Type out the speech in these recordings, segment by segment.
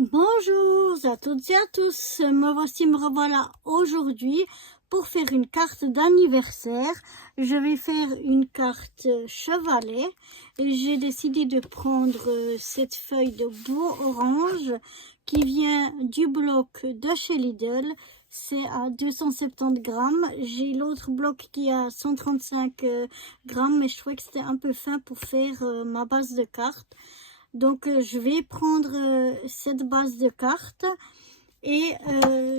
Bonjour à toutes et à tous, me revoilà aujourd'hui pour faire une carte d'anniversaire. Je vais faire une carte chevalet et j'ai décidé de prendre cette feuille de bois orange qui vient du bloc de chez Lidl. C'est à 270 grammes. J'ai l'autre bloc qui est à 135 grammes, mais je trouvais que c'était un peu fin pour faire ma base de carte. Donc, je vais prendre cette base de carte et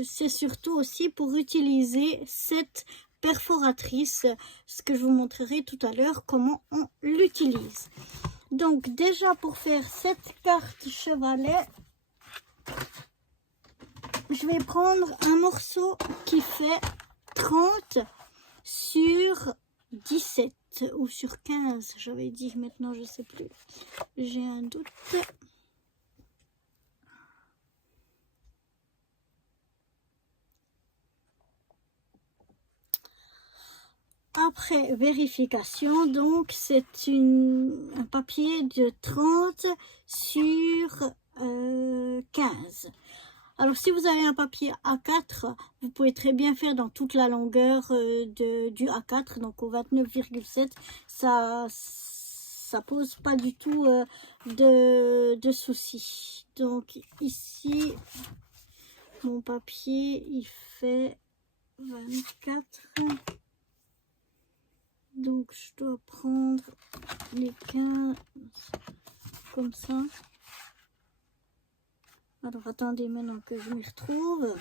c'est surtout aussi pour utiliser cette perforatrice, ce que je vous montrerai tout à l'heure comment on l'utilise. Donc, déjà pour faire cette carte chevalet, je vais prendre un morceau qui fait 30 sur 17 ou sur 15, j'avais dit, maintenant je sais plus, j'ai un doute. Après vérification, donc c'est un papier de 30 sur 15. Alors, si vous avez un papier A4, vous pouvez très bien faire dans toute la longueur du A4, donc au 29,7. Ça pose pas du tout de soucis. Donc, ici, mon papier, il fait 24. Donc, je dois prendre les 15 comme ça. Alors, attendez maintenant que je m'y retrouve.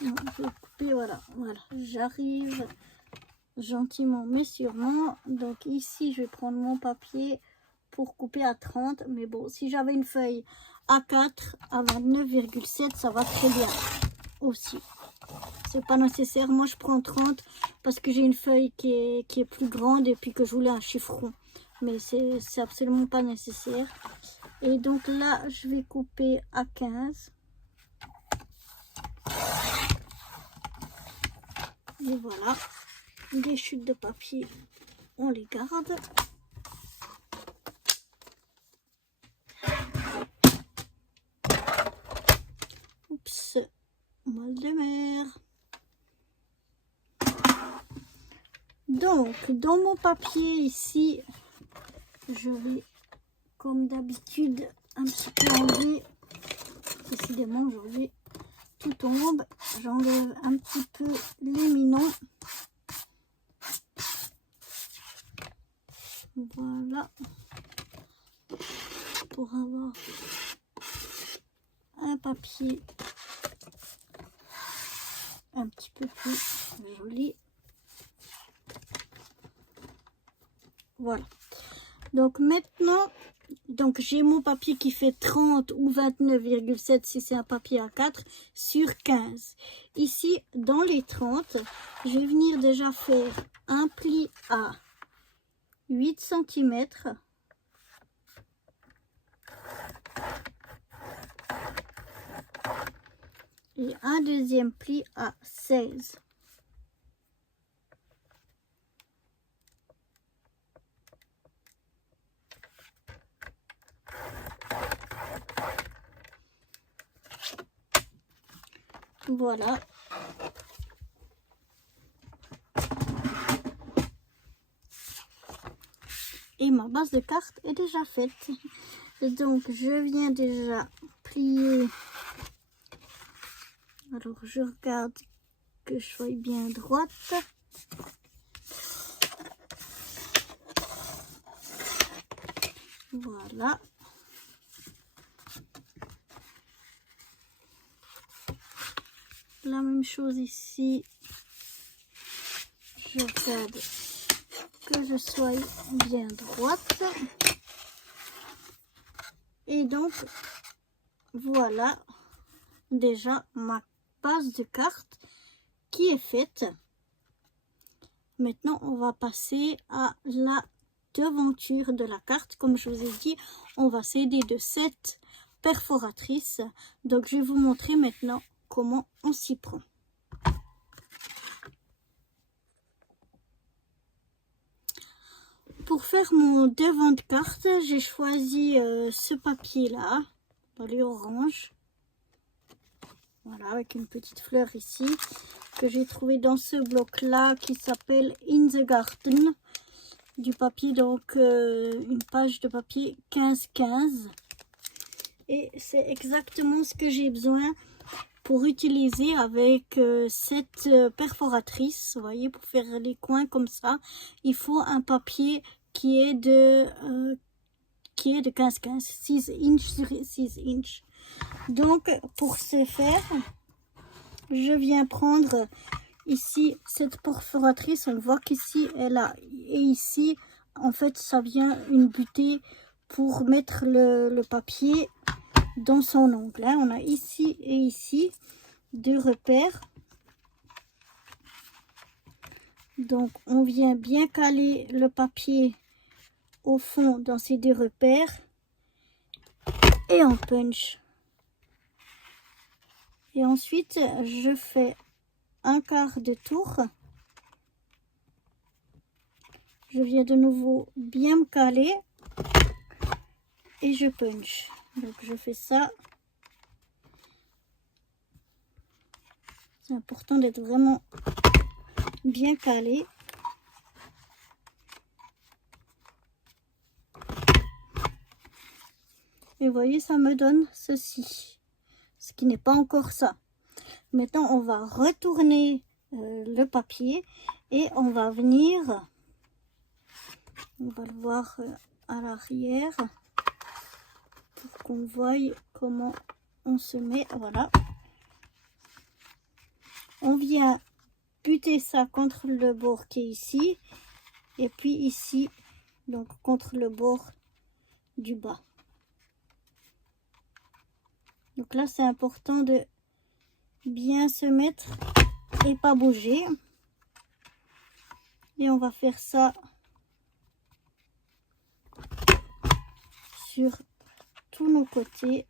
Non, je vais couper, voilà, j'arrive gentiment mais sûrement. Donc ici, je vais prendre mon papier pour couper à 30. Mais bon, si j'avais une feuille A4 à 29,7, ça va très bien aussi. C'est pas nécessaire. Moi, je prends 30 parce que j'ai une feuille qui est plus grande et puis que je voulais un chiffre rond. Mais c'est absolument pas nécessaire. Et donc là, je vais couper à 15. Et voilà. Les chutes de papier, on les garde. Oups, mal de mer. Donc, dans mon papier ici, je vais, comme d'habitude, un petit peu enlever. Décidément, aujourd'hui, tout tombe. J'enlève un petit peu les minons. Voilà. Pour avoir un papier un petit peu plus joli. Voilà. Donc maintenant, j'ai mon papier qui fait 30 ou 29,7 si c'est un papier A4 sur 15. Ici, dans les 30, je vais venir déjà faire un pli à 8 cm. Et un deuxième pli à 16. Voilà. Et ma base de carte est déjà faite. Donc, je viens déjà plier. Alors, je regarde que je sois bien droite. Voilà. La même chose ici. Je regarde que je sois bien droite. Et donc, voilà déjà ma base de carte qui est faite. Maintenant, on va passer à la devanture de la carte. Comme je vous ai dit, on va s'aider de cette perforatrice. Donc, je vais vous montrer maintenant comment on s'y prend. Pour faire mon devant de carte, j'ai choisi ce papier-là, dans les oranges. Voilà, avec une petite fleur ici, que j'ai trouvé dans ce bloc-là, qui s'appelle In the Garden. Du papier, donc une page de papier 15-15. Et c'est exactement ce que j'ai besoin pour utiliser avec cette perforatrice. Vous voyez, pour faire les coins comme ça, il faut un papier qui est de 15-15, 6 inches sur 6 inches. Donc pour ce faire, je viens prendre ici cette perforatrice. On voit qu'ici elle a, et ici en fait ça vient une butée pour mettre le papier dans son ongle. On a ici et ici deux repères. Donc on vient bien caler le papier au fond dans ces deux repères et on punch. Et ensuite je fais un quart de tour. Je viens de nouveau bien me caler et je punch. Donc je fais ça. C'est important d'être vraiment bien calé. Et vous voyez, ça me donne ceci, ce qui n'est pas encore ça. Maintenant, on va retourner le papier et on va venir, on va le voir à l'arrière pour qu'on voie comment on se met. Voilà. On vient buter ça contre le bord qui est ici et puis ici, donc contre le bord du bas. Donc là, c'est important de bien se mettre et pas bouger. Et on va faire ça sur tous nos côtés.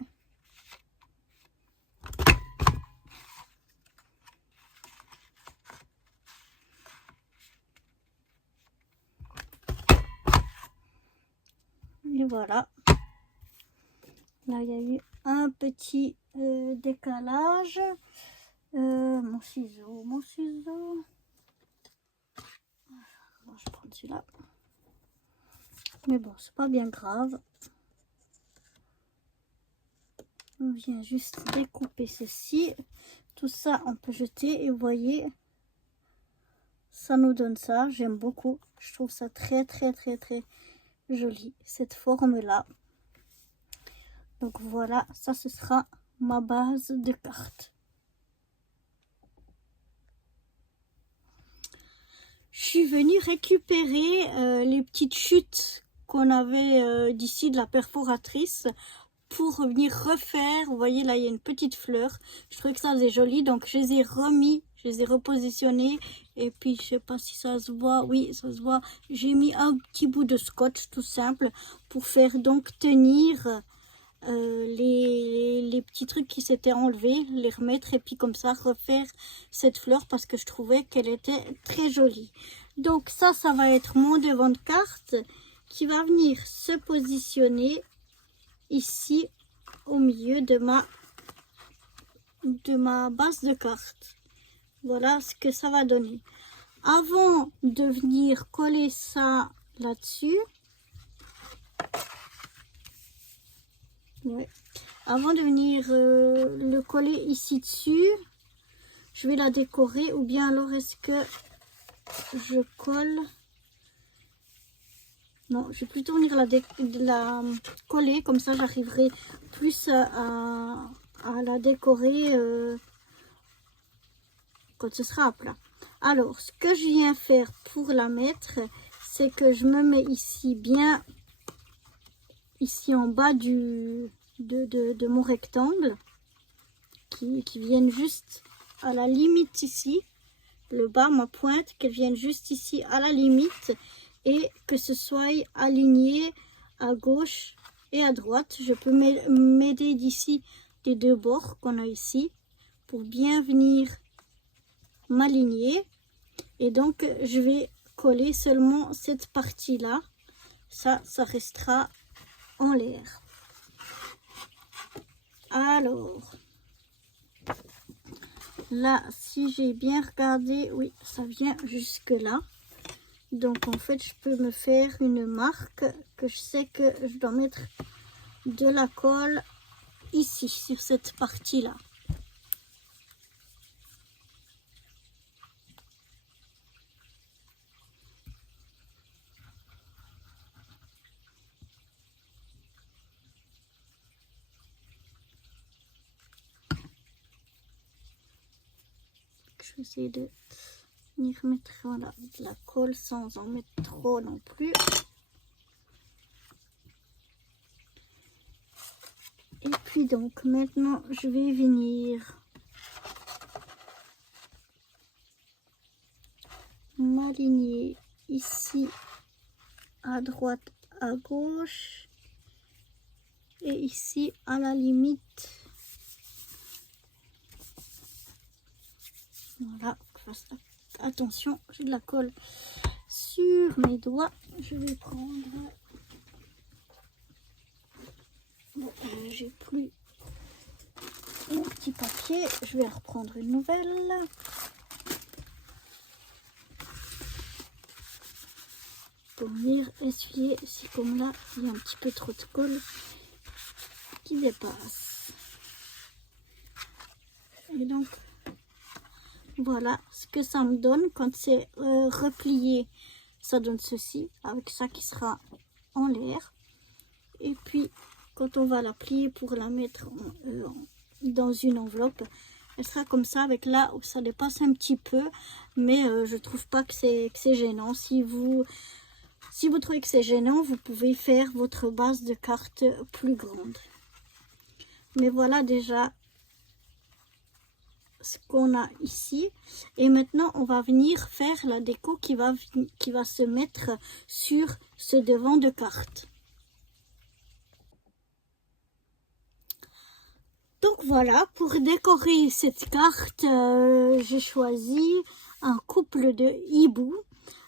Et voilà. Là, il y a eu un petit décalage. Mon ciseau. Alors, je prends celui-là. Mais bon, c'est pas bien grave. On vient juste découper ceci. Tout ça, on peut jeter. Et vous voyez, ça nous donne ça. J'aime beaucoup. Je trouve ça très joli, cette forme-là. Donc voilà, ça ce sera ma base de carte. Je suis venue récupérer les petites chutes qu'on avait d'ici de la perforatrice pour venir refaire. Vous voyez là, il y a une petite fleur. Je trouvais que ça faisait joli, donc je les ai remis, je les ai repositionnés. Et puis je sais pas si ça se voit, oui ça se voit. J'ai mis un petit bout de scotch tout simple pour faire donc tenir les petits trucs qui s'étaient enlevés, les remettre et puis comme ça refaire cette fleur parce que je trouvais qu'elle était très jolie. Donc ça va être mon devant de carte qui va venir se positionner ici au milieu de ma base de carte. Voilà ce que ça va donner. Avant de venir coller ça là-dessus, ouais. Avant de venir le coller ici dessus, je vais la décorer ou bien alors est-ce que je colle? Non, je vais plutôt venir la coller, comme ça j'arriverai plus à la décorer quand ce sera à plat. Alors, ce que je viens faire pour la mettre, c'est que je me mets ici bien, ici en bas de mon rectangle, qui viennent juste à la limite ici, le bas, ma pointe, qu'elle vienne juste ici à la limite et que ce soit aligné à gauche et à droite. Je peux m'aider d'ici des deux bords qu'on a ici pour bien venir m'aligner. Et donc, je vais coller seulement cette partie-là. Ça restera en l'air. Alors, là, si j'ai bien regardé, oui, ça vient jusque là. Donc, en fait, je peux me faire une marque que je sais que je dois mettre de la colle ici, sur cette partie-là. Je vais essayer de venir mettre voilà, de la colle sans en mettre trop non plus. Et puis donc maintenant je vais venir m'aligner ici à droite, à gauche et ici à la limite. Voilà, attention, j'ai de la colle sur mes doigts. Je vais prendre. Bon, j'ai plus mon petit papier. Je vais reprendre une nouvelle. Pour venir essuyer, c'est comme là, il y a un petit peu trop de colle qui dépasse. Et donc, voilà ce que ça me donne quand c'est replié. Ça donne ceci, avec ça qui sera en l'air. Et puis, quand on va la plier pour la mettre dans une enveloppe, elle sera comme ça, avec là où ça dépasse un petit peu. Mais je trouve pas que c'est gênant. Si vous trouvez que c'est gênant, vous pouvez faire votre base de carte plus grande. Mais voilà déjà ce qu'on a ici. Et maintenant, on va venir faire la déco qui va se mettre sur ce devant de carte. Donc voilà, pour décorer cette carte, j'ai choisi un couple de hiboux.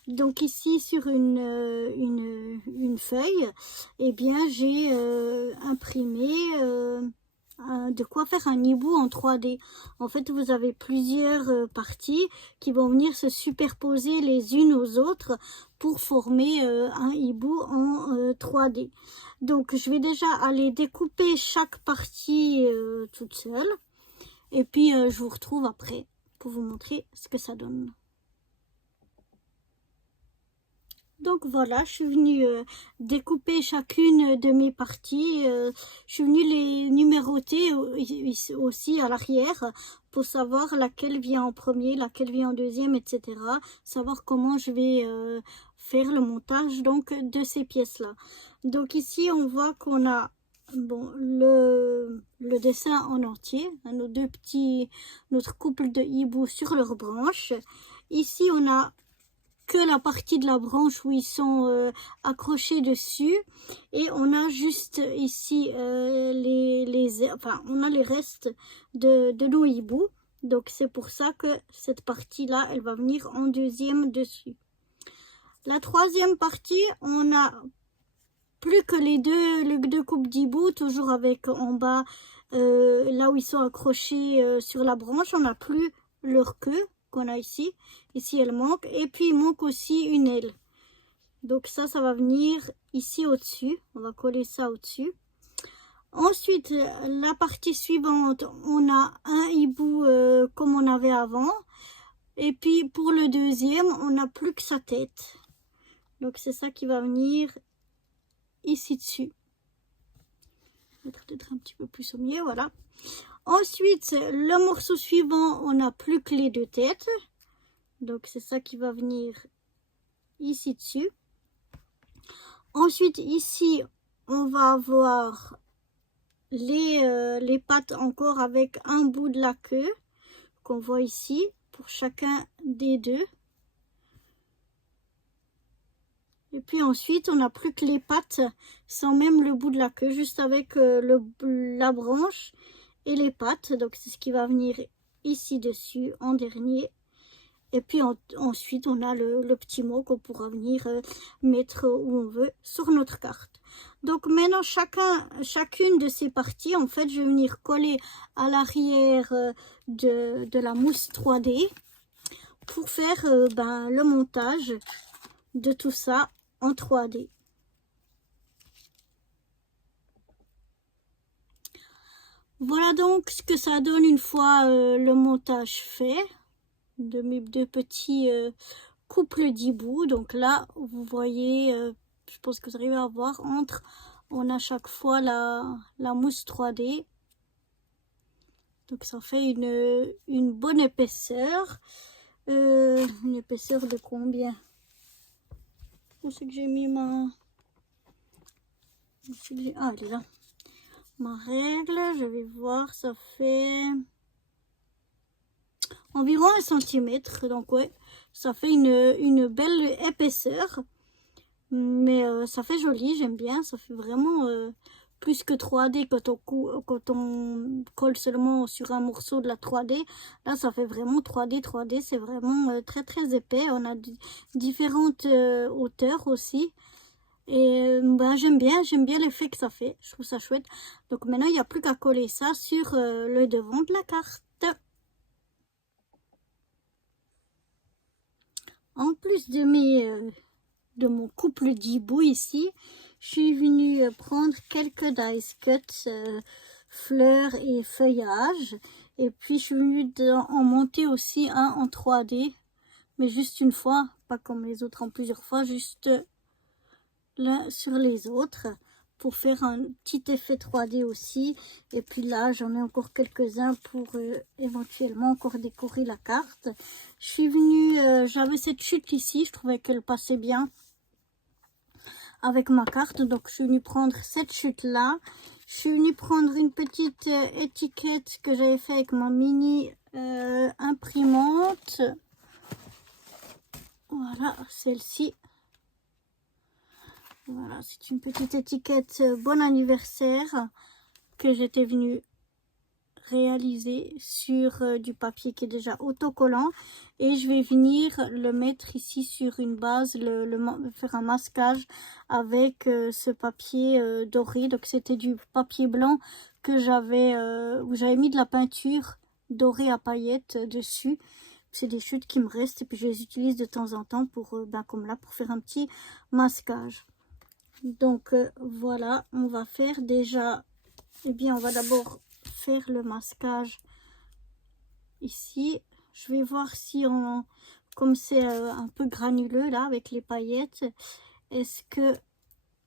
Donc ici sur une feuille, eh bien j'ai imprimé de quoi faire un hibou en 3D. En fait, vous avez plusieurs parties qui vont venir se superposer les unes aux autres pour former un hibou en 3D. Donc, je vais déjà aller découper chaque partie toute seule. Et puis, je vous retrouve après pour vous montrer ce que ça donne. Donc voilà, je suis venue découper chacune de mes parties. Je suis venue les numéroter aussi à l'arrière pour savoir laquelle vient en premier, laquelle vient en deuxième, etc. Savoir comment je vais faire le montage donc de ces pièces-là. Donc ici, on voit qu'on a bon, le dessin en entier, notre couple de hiboux sur leurs branches. Ici, on a que la partie de la branche où ils sont accrochés dessus, et on a juste ici on a les restes de nos hiboux. Donc c'est pour ça que cette partie là elle va venir en deuxième dessus. La troisième partie, on a plus que les deux coupes d'hiboux, toujours avec en bas là où ils sont accrochés sur la branche. On n'a plus leur queue qu'on a ici. Ici elle manque, et puis il manque aussi une aile. Donc ça va venir ici au-dessus. On va coller ça au-dessus. Ensuite, la partie suivante, on a un hibou comme on avait avant. Et puis pour le deuxième, on n'a plus que sa tête. Donc c'est ça qui va venir ici dessus. Je vais peut-être un petit peu plus au milieu, voilà. Ensuite, le morceau suivant, on n'a plus que les deux têtes. Donc c'est ça qui va venir ici dessus. Ensuite, ici, on va avoir les pattes encore avec un bout de la queue qu'on voit ici pour chacun des deux. Et puis ensuite, on n'a plus que les pattes sans même le bout de la queue, juste avec la branche et les pattes. Donc c'est ce qui va venir ici dessus en dernier. Et puis ensuite, on a le petit mot qu'on pourra venir mettre où on veut sur notre carte. Donc maintenant, chacune de ces parties, en fait, je vais venir coller à l'arrière de la mousse 3D pour faire le montage de tout ça en 3D. Voilà donc ce que ça donne une fois le montage fait de mes deux petits couples d'hiboux. Donc là, vous voyez, je pense que vous arrivez à voir, on a chaque fois la mousse 3D. Donc ça fait une bonne épaisseur. Une épaisseur de combien? Où c'est que j'ai mis ma... Ah, elle est là. Ma règle, je vais voir, ça fait environ 1 centimètre. Donc ouais, ça fait une belle épaisseur. Mais ça fait joli, j'aime bien. Ça fait vraiment plus que 3D quand on colle seulement sur un morceau de la 3D. Là, ça fait vraiment 3D. 3D, c'est vraiment très très épais. On a différentes hauteurs aussi. Et j'aime bien l'effet que ça fait. Je trouve ça chouette. Donc maintenant, il n'y a plus qu'à coller ça sur le devant de la carte. En plus de mon couple d'hiboux ici, je suis venue prendre quelques dice cuts, fleurs et feuillages. Et puis je suis venue en monter aussi un en 3D. Mais juste une fois, pas comme les autres en plusieurs fois, juste l'un sur les autres pour faire un petit effet 3D aussi. Et puis là, j'en ai encore quelques-uns pour éventuellement encore décorer la carte. Je suis venue, j'avais cette chute ici, je trouvais qu'elle passait bien avec ma carte. Donc, je suis venue prendre cette chute-là. Je suis venue prendre une petite étiquette que j'avais fait avec ma mini imprimante. Voilà, celle-ci. Voilà, c'est une petite étiquette bon anniversaire que j'étais venue réaliser sur du papier qui est déjà autocollant. Et je vais venir le mettre ici sur une base, faire un masquage avec ce papier doré. Donc c'était du papier blanc que où j'avais mis de la peinture dorée à paillettes dessus. C'est des chutes qui me restent et puis je les utilise de temps en temps pour, comme là, pour faire un petit masquage. Donc voilà, on va faire déjà, on va d'abord faire le masquage ici. Je vais voir si comme c'est un peu granuleux là avec les paillettes, est-ce que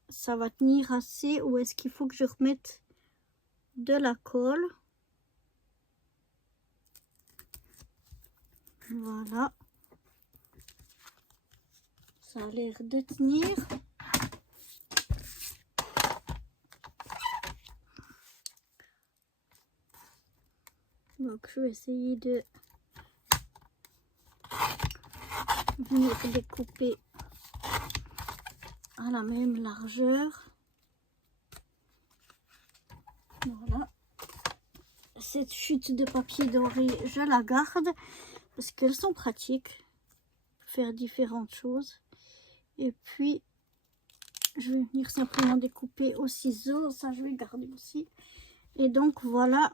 ça va tenir assez ou est-ce qu'il faut que je remette de la colle. Voilà, ça a l'air de tenir. Donc je vais essayer de venir découper à la même largeur. Voilà. Cette chute de papier doré, je la garde parce qu'elles sont pratiques pour faire différentes choses. Et puis, je vais venir simplement découper au ciseau. Ça, je vais garder aussi. Et donc, voilà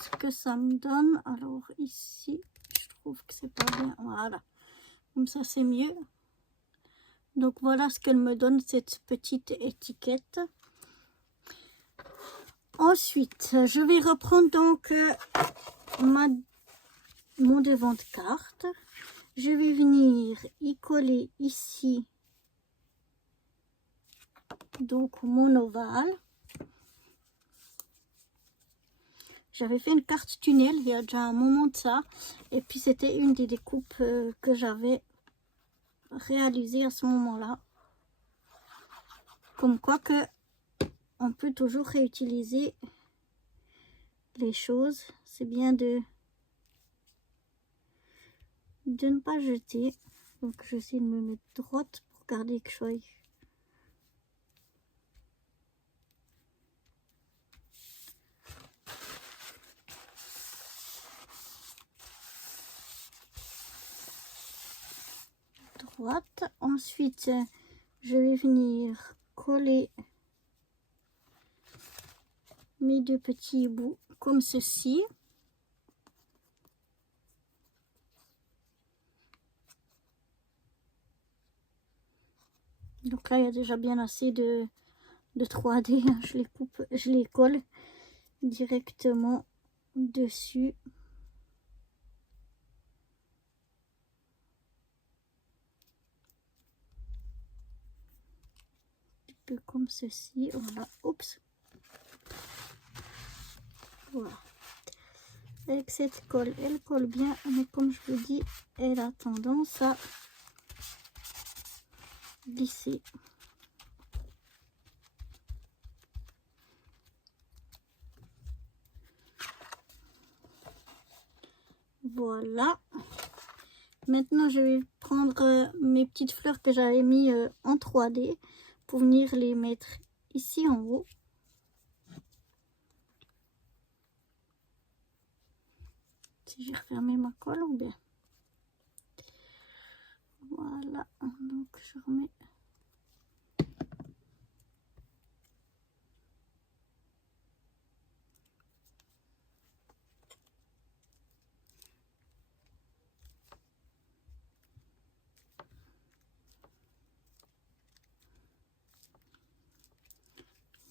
ce que ça me donne. Alors, ici, je trouve que c'est pas bien. Voilà. Comme ça, c'est mieux. Donc, voilà ce qu'elle me donne, cette petite étiquette. Ensuite, je vais reprendre donc mon devant de carte. Je vais venir y coller ici donc mon ovale. J'avais fait une carte tunnel il y a déjà un moment de ça. Et puis c'était une des découpes que j'avais réalisées à ce moment-là. Comme quoi que on peut toujours réutiliser les choses. C'est bien de ne pas jeter. Donc j'essaie de me mettre droite pour garder que je sois droite. Ensuite, je vais venir coller mes deux petits bouts comme ceci. Donc là, il y a déjà bien assez de 3D. Hein. Je les coupe, je les colle directement dessus. Un peu comme ceci. Voilà. Oups. Voilà. Avec cette colle, elle colle bien, mais comme je vous dis, elle a tendance à glisser. Voilà. Maintenant, je vais prendre mes petites fleurs que j'avais mis en 3D pour venir les mettre ici en haut. Si j'ai refermé ma colle ou bien. Voilà. Donc, je remets.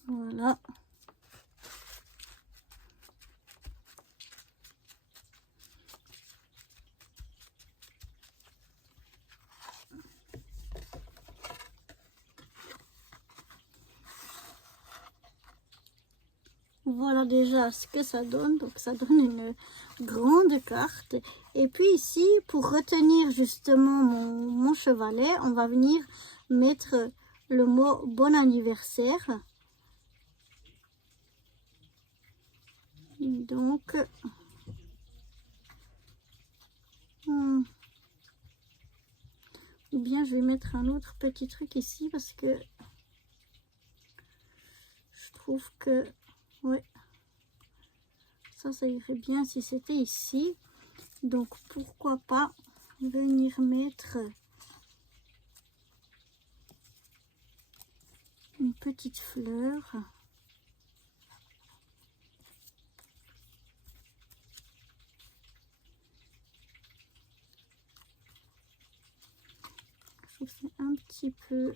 Voilà. Voilà déjà ce que ça donne. Donc ça donne une grande carte. Et puis ici, pour retenir justement mon chevalet, on va venir mettre le mot bon anniversaire. Donc, ou bien je vais mettre un autre petit truc ici parce que je trouve que, ouais, ça irait bien si c'était ici. Donc, pourquoi pas venir mettre une petite fleur. Je trouve que c'est un petit peu...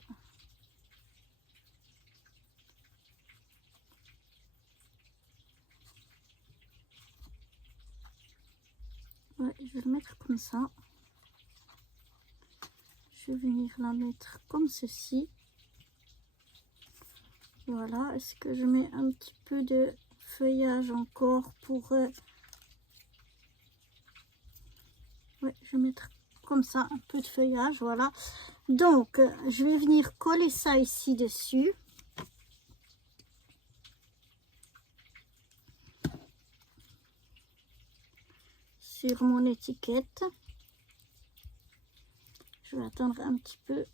Ouais, je vais le mettre comme ça. Je vais venir la mettre comme ceci. Voilà. Est-ce que je mets un petit peu de feuillage encore pour... Ouais, je vais mettre comme ça un peu de feuillage. Voilà. Donc, je vais venir coller ça ici dessus. Sur mon étiquette. Je vais attendre un petit peu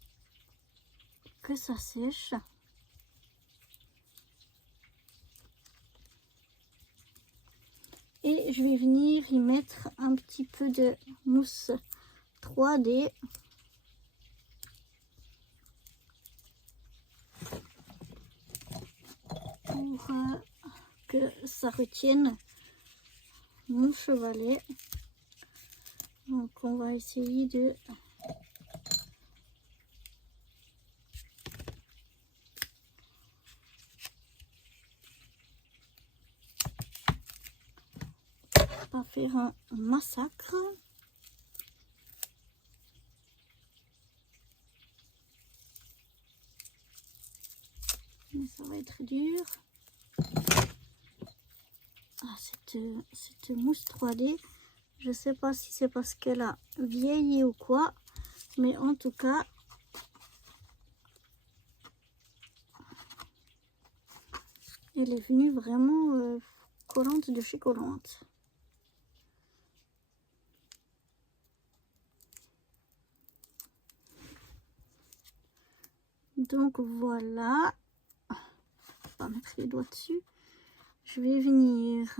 que ça sèche. Et je vais venir y mettre un petit peu de mousse 3D. Pour que ça retienne mon chevalet. Donc on va essayer de pas faire un massacre. Mais ça va être dur. Ah, cette mousse 3D, je sais pas si c'est parce qu'elle a vieilli ou quoi, mais en tout cas, elle est venue vraiment collante de chez collante. Donc voilà, on va mettre les doigts dessus. Je vais venir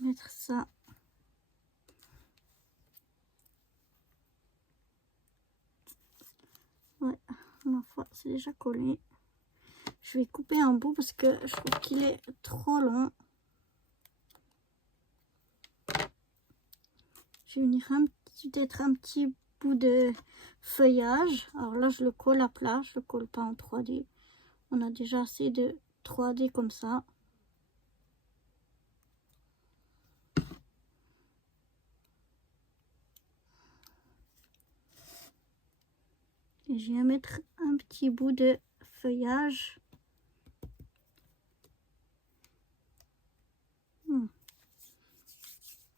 mettre ça Ma foi, c'est déjà collé. Je vais couper un bout parce que je trouve qu'il est trop long. Je vais venir peut-être un petit bout de feuillage. Alors là, je le colle à plat, je le colle pas en 3D. On a déjà assez de 3D comme ça. Et je viens mettre un petit bout de feuillage.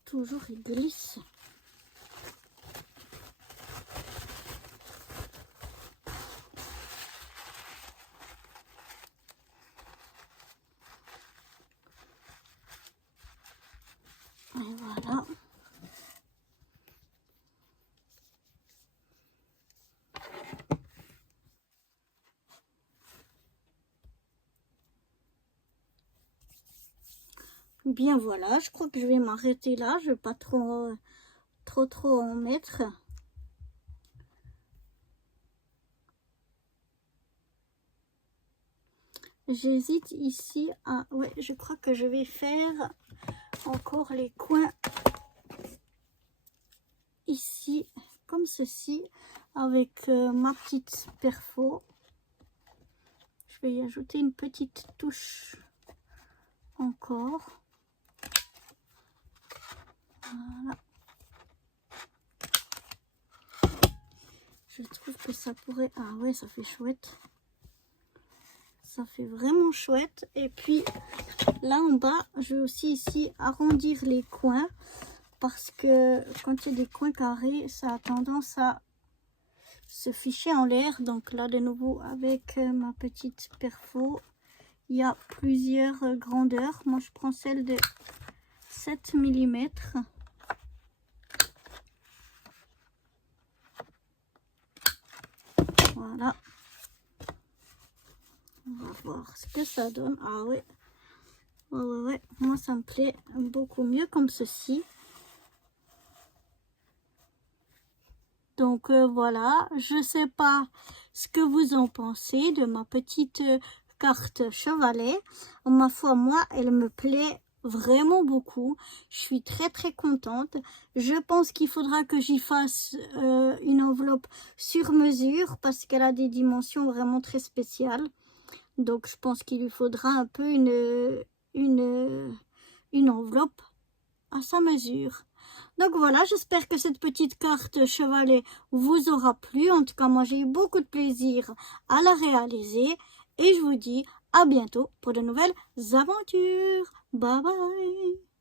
Toujours il glisse. Et voilà. Bien voilà, je crois que je vais m'arrêter là. Je vais pas trop en mettre. J'hésite ici à... Ouais, je crois que je vais faire encore les coins ici, comme ceci, avec ma petite perfo. Je vais y ajouter une petite touche encore. Voilà. Je trouve que ça pourrait... Ah ouais, ça fait chouette. Ça fait vraiment chouette. Et puis là en bas, je vais aussi ici arrondir les coins. Parce que quand il y a des coins carrés, ça a tendance à se ficher en l'air. Donc là de nouveau avec ma petite perfo, il y a plusieurs grandeurs. Moi je prends celle de 7 mm. Voilà. On va voir ce que ça donne. Ah ouais. Ouais. Moi ça me plaît beaucoup mieux comme ceci. Donc voilà, je sais pas ce que vous en pensez de ma petite carte chevalet. Ma foi, moi, elle me plaît vraiment beaucoup. Je suis très contente. Je pense qu'il faudra que j'y fasse une enveloppe sur mesure parce qu'elle a des dimensions vraiment très spéciales. Donc je pense qu'il lui faudra un peu une enveloppe à sa mesure. Donc voilà, j'espère que cette petite carte chevalet vous aura plu. En tout cas, moi j'ai eu beaucoup de plaisir à la réaliser. Et je vous dis à bientôt pour de nouvelles aventures. Bye bye.